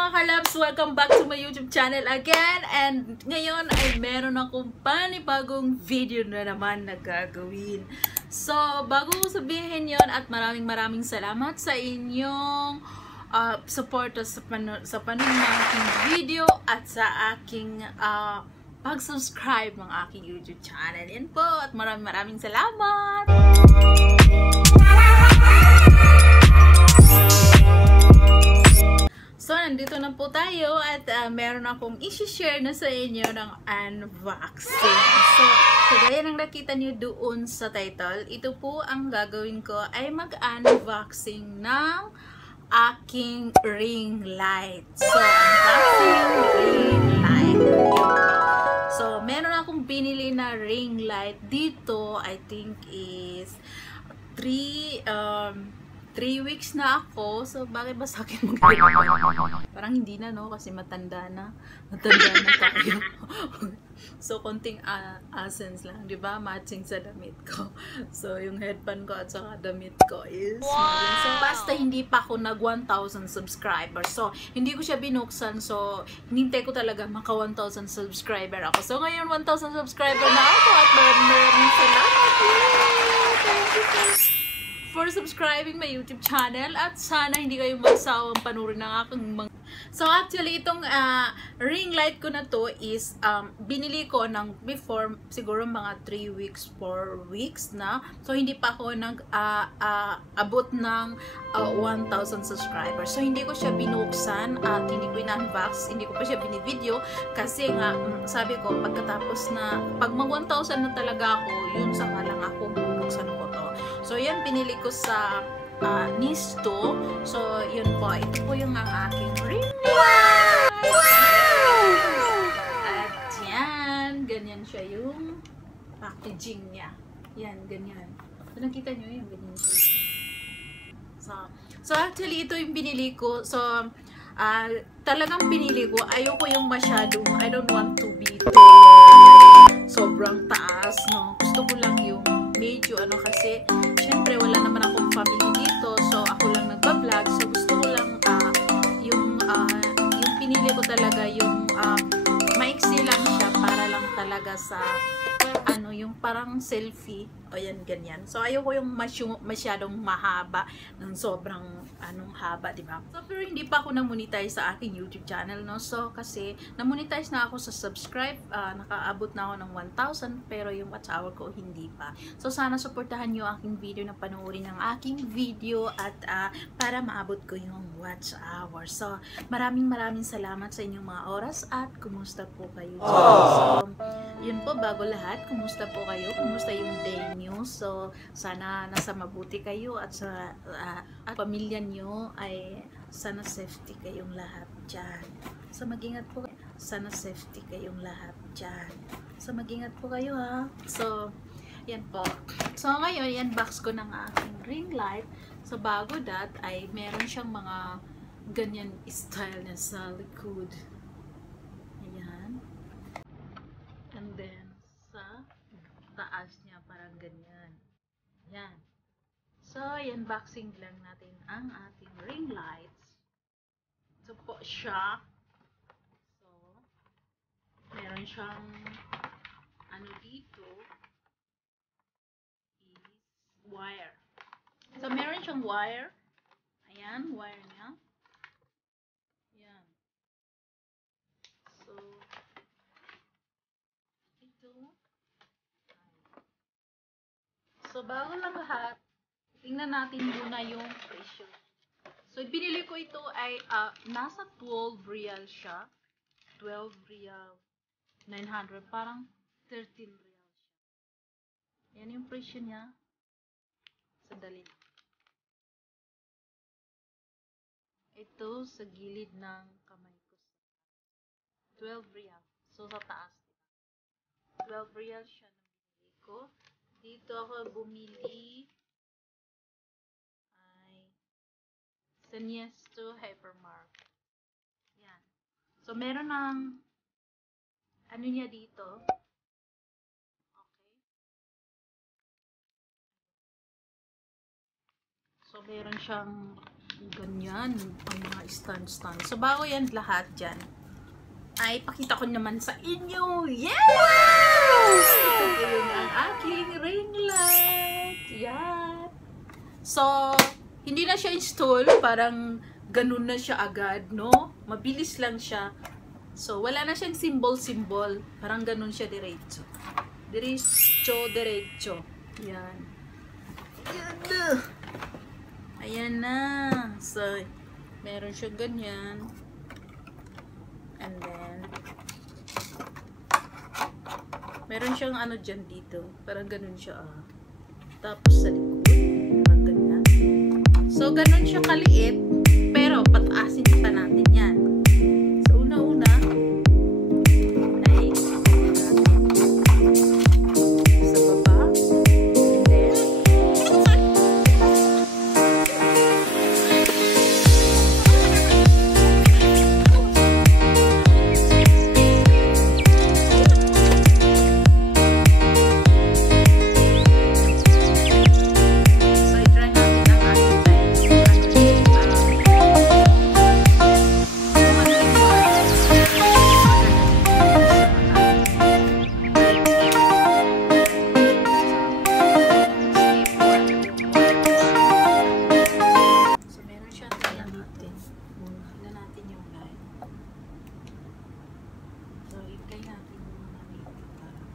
mga kalabs! Welcome back to my YouTube channel again. And ngayon ay meron akong panibagong video na naman na gagawin. So, bago ko sabihin yon at maraming salamat sa inyong support sa panonood ng aking video at sa aking pag-subscribe ng aking YouTube channel. Yan po at maraming salamat! So, nandito na po tayo at meron akong i-share na sa inyo ng unboxing. So, kagaya ng nakita nyo doon sa title, ito po ang gagawin ko ay mag-unboxing ng aking ring light. So, unboxing ring light. So, meron akong binili na ring light dito. I think is 3 weeks na ako. So, bakit ba sa akin mag-iwan? Parang hindi na, no? Kasi matanda na. Matanda na tayo. So, konting essence lang. Diba? Matching sa damit ko. So, yung headband ko at saka damit ko is... Wow! So, basta hindi pa ako nag 1,000 subscribers. So, hindi ko siya binuksan. So, hinintay ko talaga maka 1,000 subscriber ako. So, ngayon 1,000 subscriber na ako at maraming salamat. Thank you for subscribing my YouTube channel at sana hindi kayo magsawang panurin ng aking mga... So actually itong ring light ko na to is binili ko ng before siguro mga 3 weeks, 4 weeks na. So hindi pa ako abot ng 1,000 subscribers. So hindi ko siya binuksan at hindi ko in-unbox, hindi ko pa siya binivideo kasi nga sabi ko pagkatapos na pag mag 1,000 na talaga ako, yun saka lang ako bubuksan ko to. So yan binili ko sa Nisto. So yun po, ito po yung aking ring light. Wow! At yan, ganyan siya yung packaging niya. Yan, ganyan. So nakita nyo yung ganyan siya. So actually ito yung binili ko. So talagang pinili ko, ayoko yung masyadong, I don't want to be sobrang taas, no? Gusto ko lang yung medyo ano kasi syempre wala naman akong family dito, so ako lang nagba-vlog, so gusto ko lang yung pinili ko talaga yung maiksi lang siya para lang talaga sa ano yung parang selfie o yan ganyan. So ayoko yung masyadong mahaba ng sobrang anong haba, di ba? So pero hindi pa ako na-monetize sa aking YouTube channel, no? So kasi na-monetize na ako sa subscribe, nakaabot na ako ng 1,000 pero yung watch hour ko hindi pa. So sana suportahan niyo aking video na panoorin ng aking video at para maabot ko yung watch hour. So maraming salamat sa inyong mga oras at kumusta po kayo dyan? So yun po, bago lahat, kumusta po kayo? Kumusta yung day nyo? So, sana nasa mabuti kayo at sa at pamilya nyo ay sana safety kayong lahat dyan. So, mag-ingat po. Sana safety kayong lahat dyan. So, mag-ingat po kayo, ha? So, yan po. So, ngayon, i-unbox ko ng aking ring light. So, bago that, ay meron siyang mga ganyan style na sa likod. Ayan. And then, sa taas niya, parang ganyan. Yan. So, i-unboxing lang natin ang ating ring lights. So, po siya. So, meron siyang ano dito is wire. So, meron siyang wire. Ayan, wire niya. Yan. So, so, bago lang lahat, tingnan natin muna yung presyo. So, binili ko ito ay nasa 12 real siya. 12 real 900. Parang 13 real siya. Yan yung presyo niya. Sandali. Ito sa gilid ng kamay ko. 12 real. So, sa taas. 12 real siya na binili ko. Dito ako bumili ay sa Niesto Hypermarket. Yan. So, meron ng ano niya dito. Okay. So, meron siyang Ganyan ang mga stand. So, bago yan lahat dyan, ay pakita ko naman sa inyo. Yes! Ito po yun ang aking ring light. Yan. So, hindi na siya install. Parang ganun na siya agad, no? Mabilis lang siya. So, wala na siyang symbol. Parang ganun siya diretso. Diretso. Yan. Ayan na. So, meron siya ganyan. And then, meron siyang ano dyan dito. Parang ganun siya. Tapos sa likod. Parang ganyan. So, ganun siya kaliit. Pero, pataasin pa natin yan. So, una-una, ay, sa baba. And then,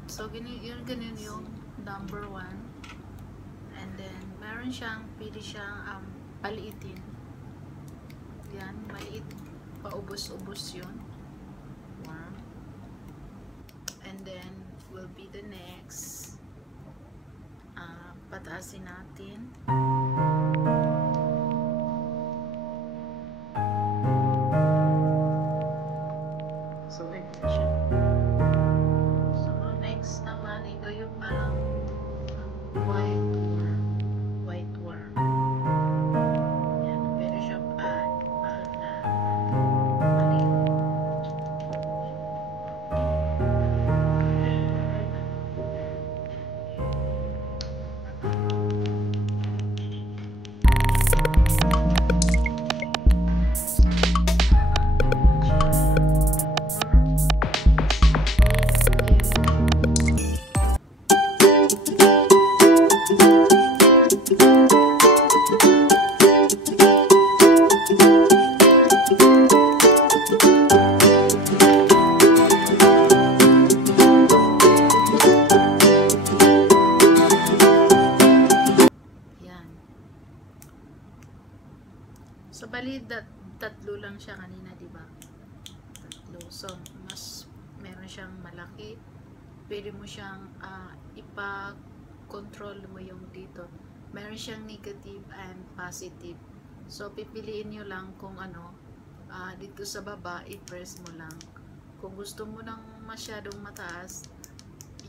so, ganyan yung number 1. And then, meron siyang, pwede siyang paliitin. Yan, maliit. Paubos-ubos yun. Warm. And then, will be the next. Pataasin natin. So, ganyan siya. White worm. Yan, pero siya so, bali, tatlo lang siya kanina, diba? Tatlo. So, mas meron siyang malaki. Pwede mo siyang ipa-control mo yung dito. Meron siyang negative and positive. So, pipiliin nyo lang kung ano, dito sa baba, i-press mo lang. Kung gusto mo nang masyadong mataas,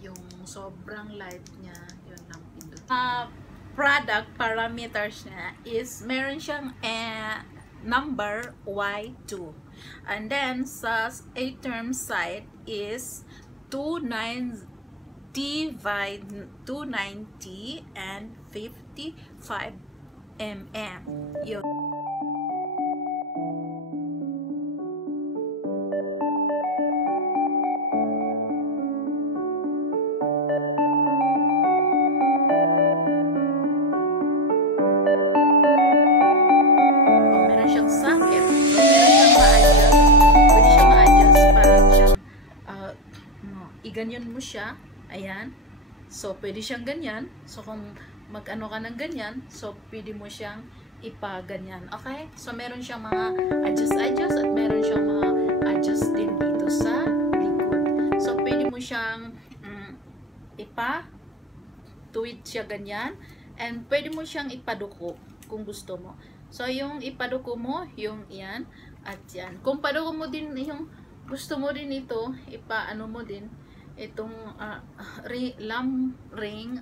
yung sobrang light niya, yun lang pindot. Product parameters niya is meron siyang number Y2, and then sa A-term side is 290 and 55 mm. Yun. Ganyan mo siya, ayan. So, pwede siyang ganyan. So, kung mag-ano ka ng ganyan, so, pwede mo siyang ipa-ganyan. Okay? So, meron siyang mga adjust at meron siyang mga adjust din dito sa likod. So, pwede mo siyang ipa-tuwid siya ganyan. And, pwede mo siyang ipaduko kung gusto mo. So, yung ipaduko mo, yung yan, at yan. Kung paduko mo din, yung gusto mo din ito, ipa-ano mo din, itong lamp ring,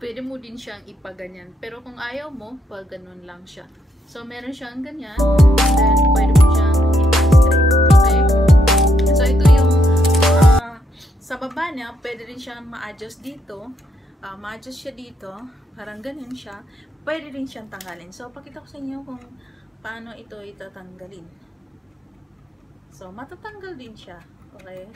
pwede mo din siyang ipaganyan. Pero kung ayaw mo, pag ganun lang siya. So, meron siyang ganyan. And then, pwede mo siyang ipa-straight. Okay? So, ito yung sa baba niya, pwede rin siyang ma-adjust dito. Ma-adjust siya dito. Parang ganun siya. pwede rin siyang tanggalin. So, pakita ko sa inyo kung paano ito itatanggalin. So, matatanggal din siya. Okay?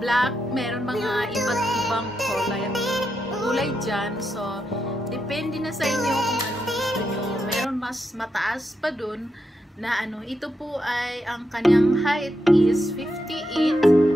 Black, meron mga iba't ibang kulay dyan. So, depende na sa inyo kung anong gusto nyo. Meron mas mataas pa dun na ito po ay ang kanyang height is 58